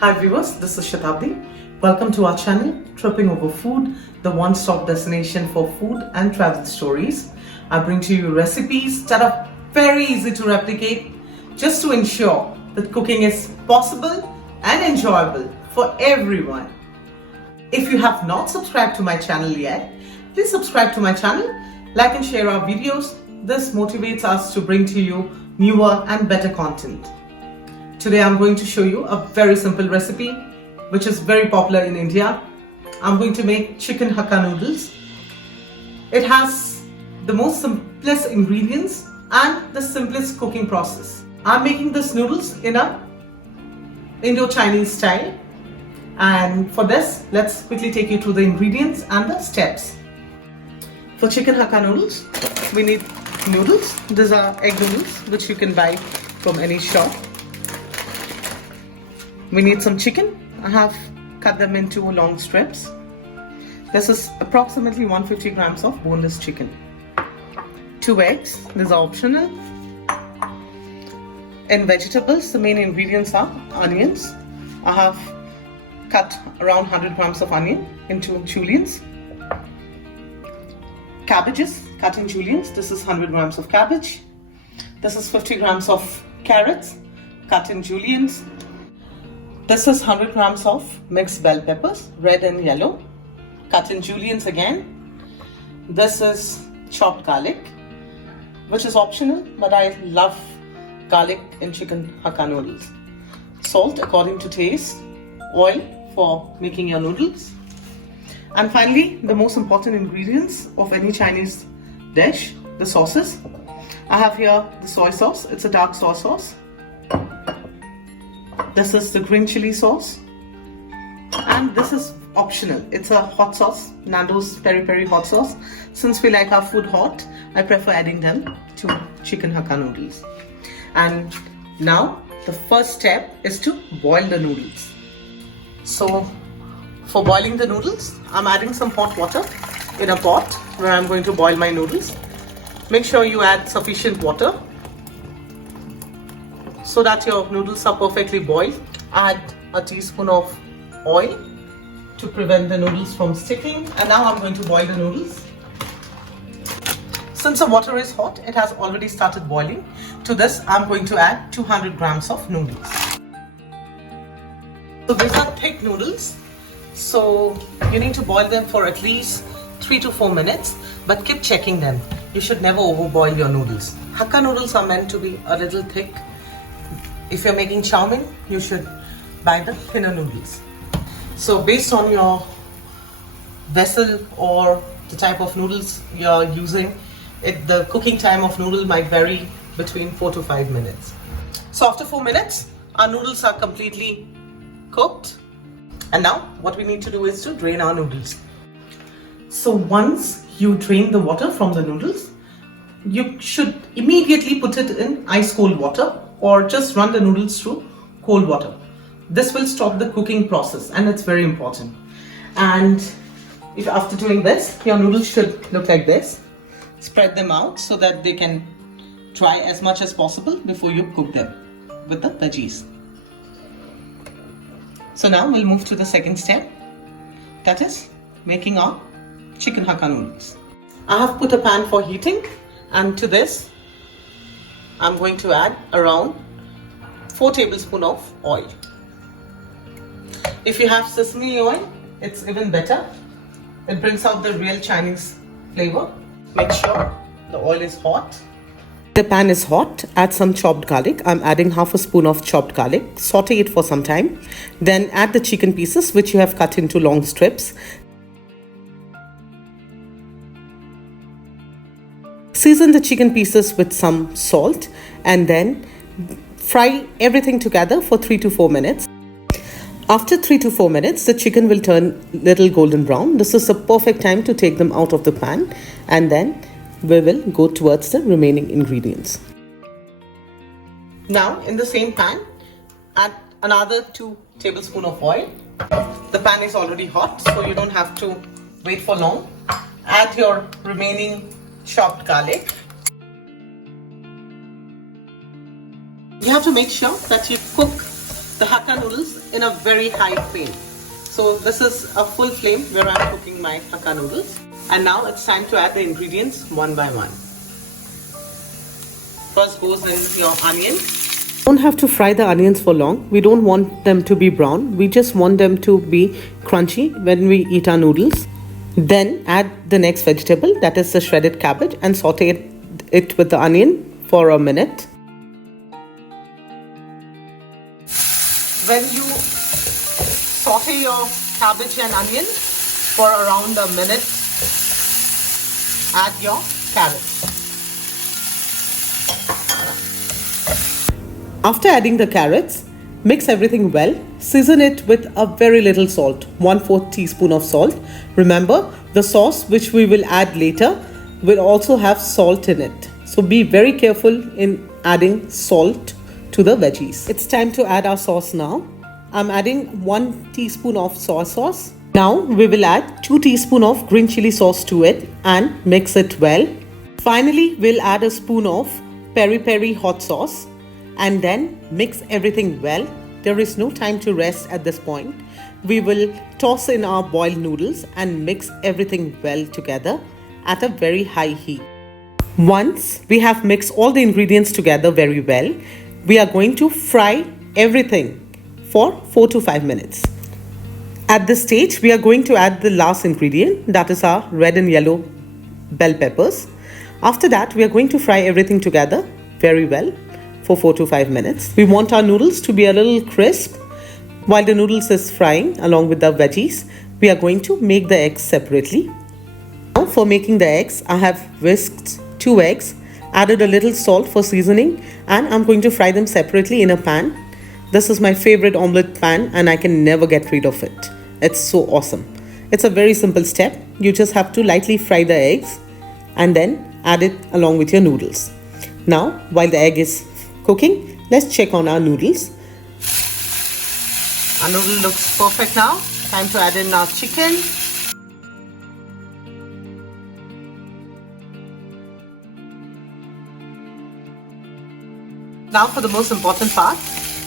Hi viewers, this is Shatabdi. Welcome to our channel, Tripping Over Food, the one-stop destination for food and travel stories. I bring to you recipes that are very easy to replicate just to ensure that cooking is possible and enjoyable for everyone. If you have not subscribed to my channel yet, please subscribe to my channel, like and share our videos. This motivates us to bring to you newer and better content. Today I'm going to show you a very simple recipe which is very popular in India. I'm going to make chicken hakka noodles. It has the most simplest ingredients and the simplest cooking process. I'm making this noodles in a Indo-Chinese style, and for this let's quickly take you through the ingredients and the steps. For chicken hakka noodles we need noodles. These are egg noodles which you can buy from any shop. We need some chicken. I have cut them into long strips. This is approximately 150 grams of boneless chicken. 2 eggs, these are optional. In vegetables, the main ingredients are onions. I have cut around 100 grams of onion into juliennes. Cabbages, cut in juliennes. This is 100 grams of cabbage. This is 50 grams of carrots, cut in juliennes. This is 100 grams of mixed bell peppers, red and yellow, cut in juliennes again. This is chopped garlic, which is optional, but I love garlic in chicken hakka noodles. Salt according to taste, oil for making your noodles. And finally, the most important ingredients of any Chinese dish, the sauces. I have here the soy sauce, it's a dark soy sauce. This is the green chili sauce, and this is optional. It's a hot sauce, Nando's peri-peri hot sauce. Since we like our food hot, I prefer adding them to chicken hakka noodles. And now the first step is to boil the noodles. So for boiling the noodles, I'm adding some hot water in a pot where I'm going to boil my noodles. Make sure you add sufficient water so that your noodles are perfectly boiled. Add a teaspoon of oil to prevent the noodles from sticking. And now I'm going to boil the noodles. Since the water is hot, it has already started boiling. To this, I'm going to add 200 grams of noodles. So these are thick noodles. So you need to boil them for at least 3 to 4 minutes, but keep checking them. You should never overboil your noodles. Hakka noodles are meant to be a little thick. If you're making chow mein, you should buy the thinner noodles. So based on your vessel or the type of noodles you're using, the cooking time of noodle might vary between 4 to 5 minutes. So after 4 minutes, our noodles are completely cooked. And now what we need to do is to drain our noodles. So once you drain the water from the noodles, you should immediately put it in ice cold water, or just run the noodles through cold water. This will stop the cooking process, and it's very important. And if after doing this, your noodles should look like this. Spread them out so that they can dry as much as possible before you cook them with the veggies. So now we'll move to the second step, that is making our chicken hakka noodles. I have put a pan for heating, and to this I'm going to add around 4 tablespoons of oil. If you have sesame oil, it's even better. It brings out the real Chinese flavor. Make sure the oil is hot. The pan is hot. Add some chopped garlic. I'm adding half a spoon of chopped garlic. Saute it for some time. Then add the chicken pieces which you have cut into long strips. Season the chicken pieces with some salt and then fry everything together for 3 to 4 minutes. After 3 to 4 minutes, the chicken will turn little golden brown. This is the perfect time to take them out of the pan, and then we will go towards the remaining ingredients. Now in the same pan, add another 2 tablespoons of oil. The pan is already hot, so you don't have to wait for long. Add your remaining chopped garlic. You have to make sure that you cook the Hakka noodles in a very high flame. So this is a full flame where I'm cooking my Hakka noodles. And now it's time to add the ingredients one by one. First goes in your onion. Don't have to fry the onions for long. We don't want them to be brown. We just want them to be crunchy when we eat our noodles. Then add the next vegetable, that is the shredded cabbage, and saute it with the onion for a minute. When you saute your cabbage and onion for around a minute, add your carrots. After adding the carrots, mix everything well. Season it with a very little salt, 1/4 teaspoon of salt. Remember, the sauce which we will add later will also have salt in it. So be very careful in adding salt to the veggies. It's time to add our sauce now. I'm adding 1 teaspoon of soy sauce. Now we will add 2 teaspoons of green chili sauce to it and mix it well. Finally, we'll add a spoon of peri-peri hot sauce and then mix everything well. There is no time to rest at this point. We will toss in our boiled noodles and mix everything well together at a very high heat. Once we have mixed all the ingredients together very well, we are going to fry everything for 4 to 5 minutes. At this stage, we are going to add the last ingredient, that is our red and yellow bell peppers. After that, we are going to fry everything together very well for 4 to 5 minutes. We want our noodles to be a little crisp. While the noodles is frying along with the veggies, we are going to make the eggs separately. Now for making the eggs, I have whisked 2 eggs, added a little salt for seasoning, and I'm going to fry them separately in a pan. This is my favorite omelette pan and I can never get rid of it. It's so awesome. It's a very simple step. You just have to lightly fry the eggs and then add it along with your noodles. Now, while the egg is cooking, let's check on our noodles. Our noodle looks perfect now. Time to add in our chicken. Now for the most important part,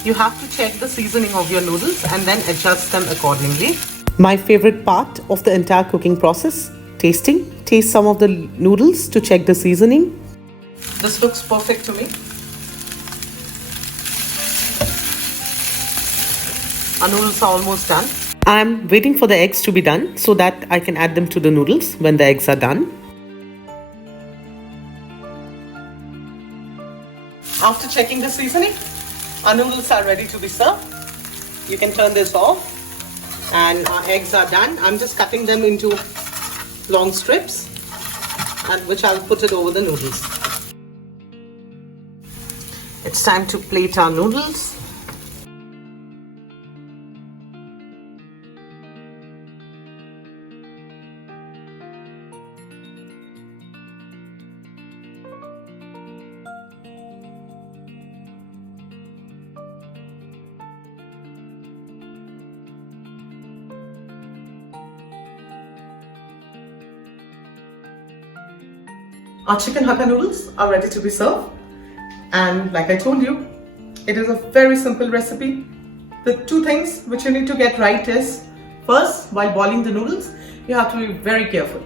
you have to check the seasoning of your noodles and then adjust them accordingly. My favorite part of the entire cooking process, tasting. Taste some of the noodles to check the seasoning. This looks perfect to me. Our noodles are almost done. I'm waiting for the eggs to be done so that I can add them to the noodles when the eggs are done. After checking the seasoning, our noodles are ready to be served. You can turn this off and our eggs are done. I'm just cutting them into long strips and which I'll put it over the noodles. It's time to plate our noodles. Our chicken hakka noodles are ready to be served, and like I told you, it is a very simple recipe. The 2 things which you need to get right is, first, while boiling the noodles, you have to be very careful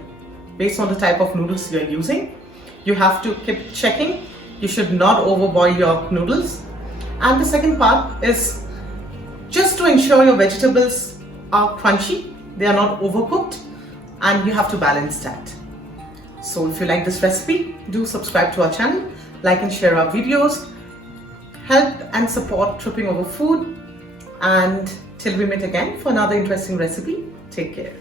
based on the type of noodles you are using. You have to keep checking. You should not overboil your noodles. And the second part is just to ensure your vegetables are crunchy, they are not overcooked, and you have to balance that. So if you like this recipe, do subscribe to our channel, like and share our videos, help and support Tripping Over Food, and till we meet again for another interesting recipe, take care.